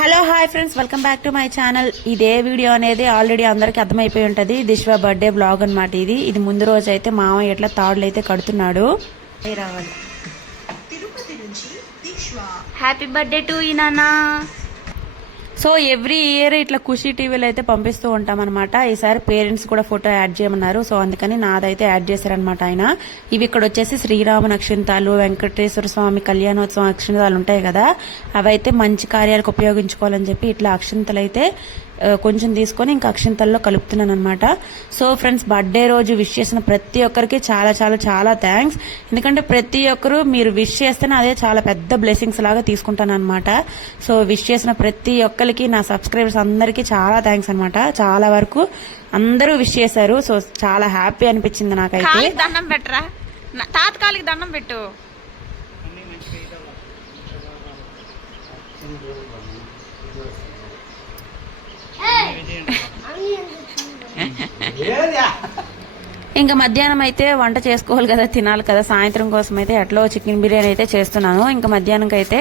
Hello hi friends. Welcome back to my channel. ఇదే video అనేది already అందరికి అర్థమైపోయి ఉంటది. దిశ్వ బర్త్డే బ్లాగ్ అన్నమాట ఇది. ఇది ముందు రోజు అయితే మామయ్య ఎట్లా తాడులు అయితే కడుతున్నాడు రావాలి హ్యాపీ బర్త్డే టు ఈ నాన్న. సో ఎవ్రీ ఇయర్ ఇట్లా ఖుషి టీవీలో అయితే పంపిస్తూ ఉంటాం అనమాట ఈసారి పేరెంట్స్ కూడా ఫోటో యాడ్ చేయమన్నారు. సో అందుకని నాదైతే యాడ్ చేశారనమాట ఆయన. ఇవి ఇక్కడ వచ్చేసి శ్రీరామ నక్షంతాలు వెంకటేశ్వర స్వామి కళ్యాణోత్సవం అక్షంతాలు ఉంటాయి కదా. అవైతే మంచి కార్యాలకు ఉపయోగించుకోవాలని చెప్పి ఇట్లా అక్షంతలు అయితే కొంచెం తీసుకొని ఇంకా అక్షింతల్లో కలుపుతున్నాను అనమాట సో ఫ్రెండ్స్ బర్త్డే రోజు విష్ చేసిన ప్రతి ఒక్కరికి చాలా చాలా చాలా థ్యాంక్స్. ఎందుకంటే ప్రతి ఒక్కరు మీరు విష్ చేస్తేనే అదే చాలా పెద్ద బ్లెస్సింగ్స్ లాగా తీసుకుంటాను అనమాట సో విష్ చేసిన ప్రతి ఒక్కరికి నా సబ్స్క్రైబర్స్ అందరికీ చాలా థ్యాంక్స్ అనమాట చాలా వరకు అందరూ విష్ చేశారు. సో చాలా హ్యాపీ అనిపించింది నాకైతే. కాలికి దండం పెట్టరా? దండం పెట్టు. ఇంకా మధ్యాహ్నం అయితే వంట చేసుకోవాలి కదా తినాలి కదా. సాయంత్రం కోసం అయితే ఎట్లో చికెన్ బిర్యానీ అయితే చేస్తున్నాను. ఇంకా మధ్యాహ్నంకి అయితే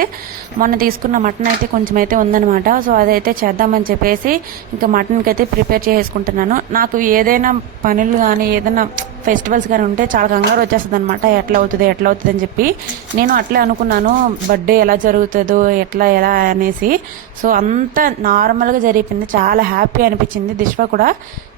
మొన్న తీసుకున్న మటన్ అయితే కొంచెం అయితే ఉందన్నమాట. సో అదైతే చేద్దామని చెప్పేసి ఇంకా మటన్కి అయితే ప్రిపేర్ చేసుకుంటున్నాను. నాకు ఏదైనా పనులు కానీ ఏదైనా ఫెస్టివల్స్ కానీ ఉంటే చాలా కంగారు వచ్చేస్తుంది అనమాట ఎట్లా అవుతుంది ఎట్లా అవుతుంది అని చెప్పి. నేను అట్లే అనుకున్నాను బర్త్డే ఎలా జరుగుతుందో ఎట్లా ఎలా అనేసి. సో అంత నార్మల్గా జరిగింది చాలా హ్యాపీ అనిపించింది. దిశ్వ కూడా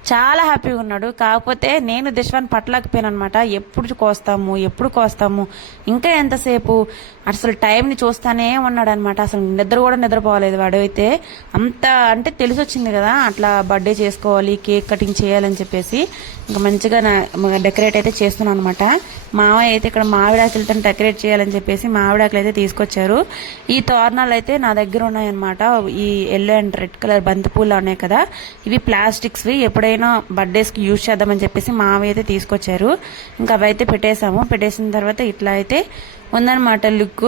చాలా హ్యాపీగా ఉన్నాడు. కాకపోతే నేను దిశవాన్ పట్టలేకపోయాను అనమాట ఎప్పుడు కోస్తాము ఎప్పుడు కోస్తాము ఇంకా ఎంతసేపు? అసలు టైంని చూస్తానే ఉన్నాడు అనమాట అసలు నిద్ర కూడా నిద్రపోలేదు వాడు. అయితే అంత అంటే తెలిసి వచ్చింది కదా అట్లా బర్త్డే చేసుకోవాలి కేక్ కటింగ్ చేయాలని చెప్పేసి. ఇంకా మంచిగా నా- డెకరేట్ అయితే చేస్తున్నాను అనమాట మావయ్య అయితే ఇక్కడ మామిడాకులతో డెకరేట్ చేయాలని చెప్పేసి మామిడాకులు అయితే తీసుకొచ్చారు. ఈ తోరణాలు అయితే నా దగ్గర ఉన్నాయన్నమాట. ఈ ఎల్లో అండ్ రెడ్ కలర్ బంతిపూలు ఉన్నాయి కదా ఇవి ప్లాస్టిక్స్వి. ఎప్పుడైనా బర్త్డేస్కి యూజ్ చేద్దామని చెప్పేసి మావయ్య అయితే తీసుకొచ్చారు. ఇంకా అవి అయితే పెట్టేశాము. పెట్టేసిన తర్వాత ఇట్లా అయితే ఉందన్నమాట లుక్.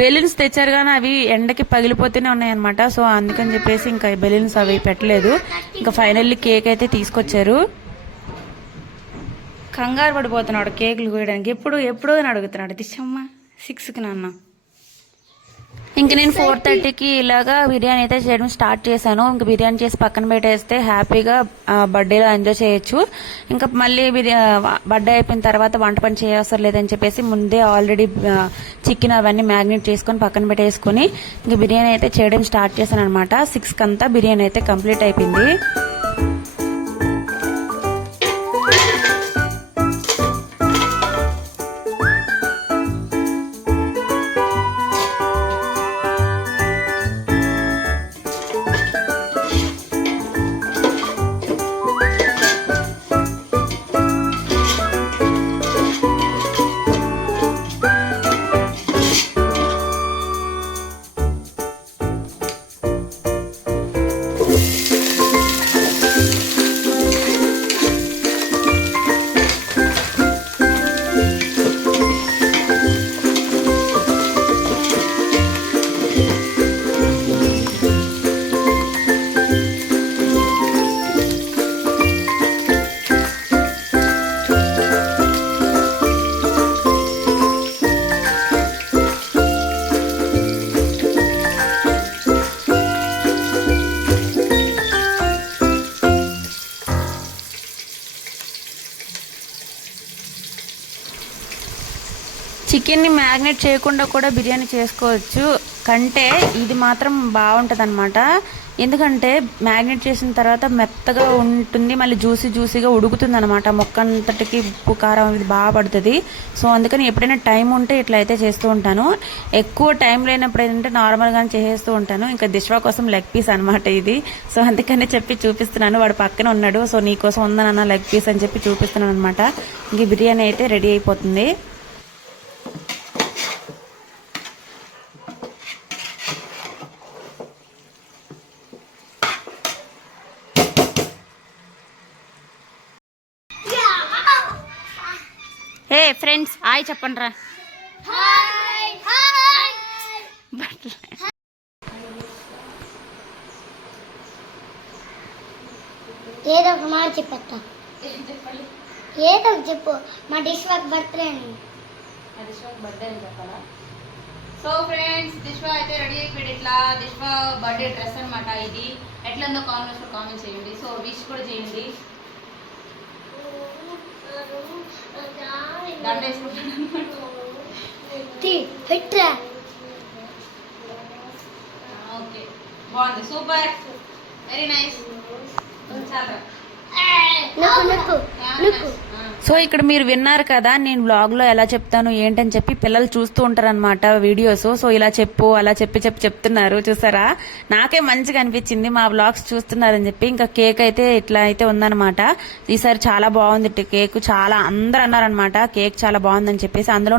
బెలూన్స్ తెచ్చారు కానీ అవి ఎండకి పగిలిపోతూనే ఉన్నాయన్నమాట. సో అందుకని చెప్పేసి ఇంకా బెలూన్స్ అవి పెట్టలేదు. ఇంకా ఫైనల్లీ కేక్ అయితే తీసుకొచ్చారు. కంగారు పడిపోతున్నాడు కేకులు కోయడానికి. ఎప్పుడు ఎప్పుడు అని అడుగుతున్నాడు. దిశమ్మ సిక్స్కి నాన్న. ఇంక నేను ఫోర్ థర్టీకి ఇలాగా బిర్యానీ అయితే చేయడం స్టార్ట్ చేశాను. ఇంకా బిర్యానీ చేసి పక్కన పెట్టేస్తే హ్యాపీగా బర్త్డేలో ఎంజాయ్ చేయొచ్చు. ఇంకా మళ్ళీ బిర్యా బర్త్డే అయిపోయిన తర్వాత వంట పని చేయవసరం లేదని చెప్పేసి ముందే ఆల్రెడీ చికెన్ అవన్నీ మ్యాగ్నేట్ చేసుకొని పక్కన పెట్టేసుకొని ఇంకా బిర్యానీ అయితే చేయడం స్టార్ట్ చేశాను అనమాట సిక్స్కి అంతా బిర్యానీ అయితే కంప్లీట్ అయిపోయింది. చికెన్ని మ్యాగ్నేట్ చేయకుండా కూడా బిర్యానీ చేసుకోవచ్చు. కంటే ఇది మాత్రం బాగుంటుంది అనమాట ఎందుకంటే మ్యాగ్నేట్ చేసిన తర్వాత మెత్తగా ఉంటుంది మళ్ళీ జ్యూసీ జ్యూసీగా ఉడుకుతుంది అనమాట మొక్కంతటికి ఉప్పు కారం ఇది బాగా పడుతుంది. సో అందుకని ఎప్పుడైనా టైం ఉంటే ఇట్లా అయితే చేస్తూ ఉంటాను. ఎక్కువ టైం లేనప్పుడు ఏంటంటే నార్మల్గానే చేసేస్తూ ఉంటాను. ఇంకా దిశ్వా కోసం లెగ్ పీస్ అనమాట ఇది. సో అందుకని చెప్పి చూపిస్తున్నాను. వాడు పక్కన ఉన్నాడు. సో నీకోసం ఉందనన్న లెగ్ పీస్ అని చెప్పి చూపిస్తున్నాను అనమాట ఇంక బిర్యానీ అయితే రెడీ అయిపోతుంది ఏ ఫ్రెండ్స్ హాయ్ చెప్పండి రా ఏదో ఒక మాట చెప్పేస్తా. ఏదో ఒకటి చెప్పు. మా డిష్ వర్క్ బర్త్డే అని. సో ఫ్రెండ్స్ దిష్వ అయితే రెడీ అయిపోయాడు ఇట్లా దిష్వ బర్త్డే డ్రెస్ అన్నమాట ఇది. ఎట్లుందో కామెంట్స్లో కామెంట్ చేయండి. సో విష్ కూడా చేయండి. పెట్టురా. ఓకే. బాగుంది. సూపర్. వెరీ నైస్ చాలా. సో ఇక్కడ మీరు విన్నారు కదా నేను బ్లాగ్లో ఎలా చెప్తాను ఏంటని చెప్పి పిల్లలు చూస్తూ ఉంటారన్నమాట వీడియోస్ సో ఇలా చెప్పు అలా చెప్పి చెప్పి చెప్తున్నారు చూసారా? నాకే మంచిగా అనిపించింది మా బ్లాగ్స్ చూస్తున్నారని చెప్పి. ఇంకా కేక్ అయితే ఇట్లా అయితే ఉందన్నమాట. ఈసారి చాలా బాగుంది కేక్ చాలా అందరు అన్నారనమాట కేక్ చాలా బాగుందని చెప్పేసి అందులో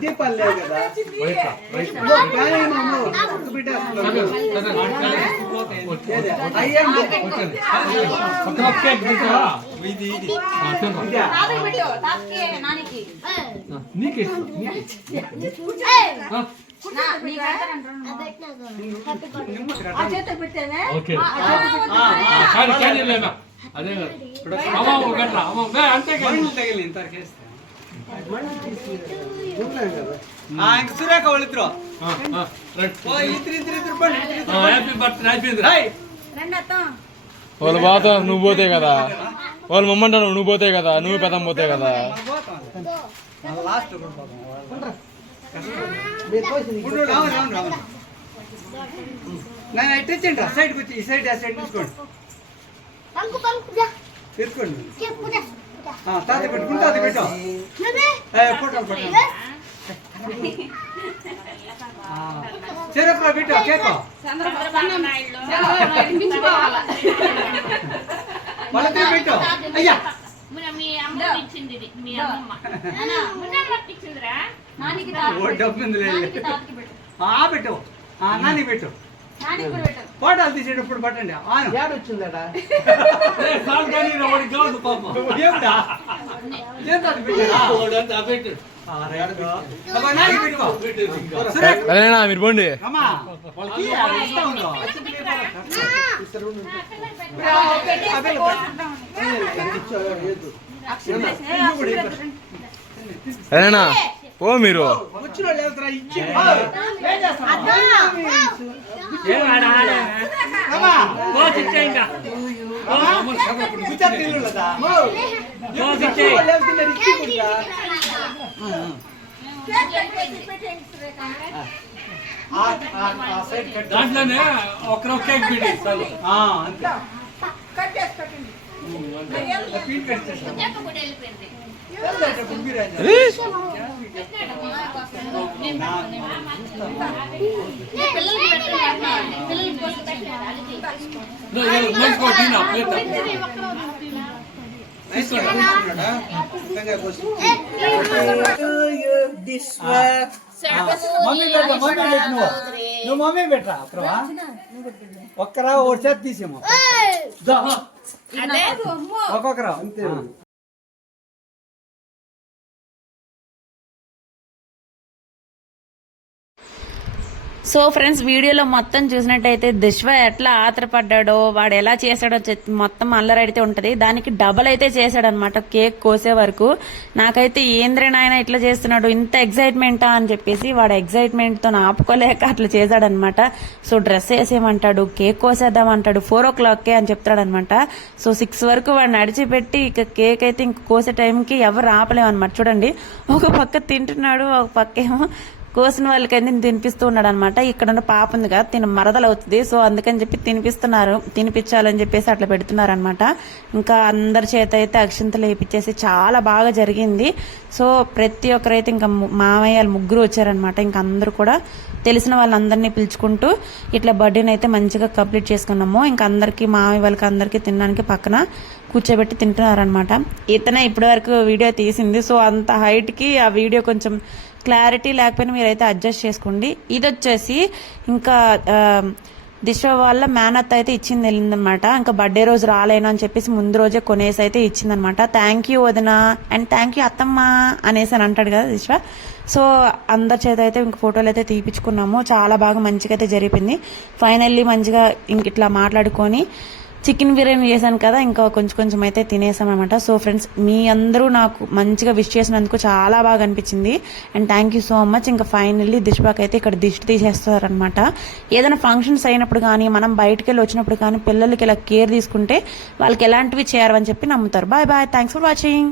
దీపాలు లేవు కదా కానీ మాము, ఒక్క బిడ్డ అయ్యండి పక్కన కేక్ తీసుకురా ఆ, తినరా. ఇదా? తాతకి పెట్టు తాతకి నానికి నీకే ఆ, నా నీకు పెడతారంటారు ఓకే కానీ కానీ లేదా అదే కదా. అమ్మ ఒక గంట అమ్మ మే, అంతే అయిపోయింది రా. వాళ్ళు పోతా నువ్వు పోతే కదా. వాళ్ళు మమ్మంటారు నువ్వు పోతే కదా నువ్వు పెదం పోతే కదా. సైడ్కి వచ్చి ఈ సైడ్ ఆ సైడ్ తీసుకోండి. పంకు పంకు దా తీసుకోండి. తాత పెట్టుకుంటా తాత పెట్టు. చెరపరా పెట్టు. కేక్. వాళ్ళకి పెట్టు. అయ్యా. డబ్బు పెట్టు. ఆ పెట్టు. ఆ నాని పెట్టు. నానికి కూడా పెట్టు ఫోటోలు తీసేటప్పుడు పట్టండి ఆను ఏ, చాలు కానీ రా, వాడికి కావద్దు పాపం. ఏమిటా ఏం తాత పెట్టారా? వాడంతా ఆ పెట్టు. ఆ, రైట్. అబ్బా, నాని పెట్టుకో పెట్టేసి ఇంకా. సురేఖ్ అదేనా మీరు పోండి అమ్మా ఓ మీరు. దాంట్లోనే ఒకరు కేక్ చాలు. ఆ, అంతే. పీట్ కట్ చేస్తారు. నువ్వు మమ్మీ పెట్టరా అక్కడవా ఒక్కరా చేతి తీసేమో ఒక్కొక్కరా సో ఫ్రెండ్స్ వీడియోలో మొత్తం చూసినట్టయితే దిశ్వ ఎట్లా ఆత్రపడ్డాడో వాడు ఎలా చేశాడో మొత్తం అల్లరడితే ఉంటది. దానికి డబల్ అయితే చేశాడనమాట కేక్ కోసే వరకు. నాకైతే ఏంద్రే నాయన ఇట్లా చేస్తున్నాడు ఇంత ఎగ్జైట్మెంటా అని చెప్పేసి వాడు ఎగ్జైట్మెంట్తో ఆపుకోలేక అట్లా చేశాడనమాట సో డ్రెస్ వేసేయమంటాడు కేక్ కోసేద్దామంటాడు ఫోర్ ఓ క్లాక్కే అని చెప్తాడనమాట సో సిక్స్ వరకు వాడు నడిచిపెట్టి ఇక కేక్ అయితే ఇంక కోసే టైంకి ఎవరు ఆపలేమన్నమాట. చూడండి ఒక పక్క తింటున్నాడు ఒక పక్క ఏమో కోసిన వాళ్ళకైతే తినిపిస్తూ ఉన్నాడు అనమాట ఇక్కడ ఉన్న పాప ఉంది కదా తిన మరదలు అవుతుంది. సో అందుకని చెప్పి తినిపిస్తున్నారు. తినిపించాలని చెప్పేసి అట్లా పెడుతున్నారు అనమాట ఇంకా అందరి చేత అయితే అక్షింతలు వేయించేసి చాలా బాగా జరిగింది. సో ప్రతి ఒక్కరైతే ఇంకా మామయ్య మామయ్యలు ముగ్గురు వచ్చారనమాట. ఇంకా అందరూ కూడా తెలిసిన వాళ్ళందరినీ పిలుచుకుంటూ ఇట్లా బర్త్డేని అయితే మంచిగా కంప్లీట్ చేసుకున్నాము. ఇంకా అందరికీ మామయ్య వాళ్ళకి అందరికీ తినడానికి పక్కన కూర్చోబెట్టి తింటున్నారనమాట. ఇతనే ఇప్పటి వరకు వీడియో తీసింది. సో అంత హైట్కి ఆ వీడియో కొంచెం క్లారిటీ లేకపోయినా మీరైతే అడ్జస్ట్ చేసుకోండి. ఇది వచ్చేసి ఇంకా దిశ వాళ్ళ మేనత్ అయితే ఇచ్చింది వెళ్ళిందనమాట. ఇంకా బర్త్డే రోజు రాలేను అని చెప్పేసి ముందు రోజే కొనేసి అయితే ఇచ్చిందనమాట. థ్యాంక్ యూ వదిన. అండ్ థ్యాంక్ యూ అత్తమ్మ అనేసి అని అంటాడు కదా దిశ. సో అందరి చేత అయితే ఇంక ఫోటోలు అయితే తీపించుకున్నాము చాలా బాగా మంచిగా అయితే జరిపింది. ఫైనల్లీ మంచిగా ఇంక ఇట్లా మాట్లాడుకొని చికెన్ బిర్యానీ చేశాను కదా ఇంకా కొంచెం కొంచెం అయితే తినేసామన్నమాట. సో ఫ్రెండ్స్ మీ అందరూ నాకు మంచిగా విష్ చేసినందుకు చాలా బాగా అనిపించింది. And thank you so much ఇంకా ఫైనల్లీ దిష్బాక్ అయితే ఇక్కడ దిష్టి తీసేస్తారనమాట ఏదైనా ఫంక్షన్స్ అయినప్పుడు కానీ మనం బయటకు వెళ్ళి వచ్చినప్పుడు కానీ పిల్లలకి ఇలా కేర్ తీసుకుంటే వాళ్ళకి ఎలాంటివి చేయాలని చెప్పి నమ్ముతారు. Bye bye thanks for watching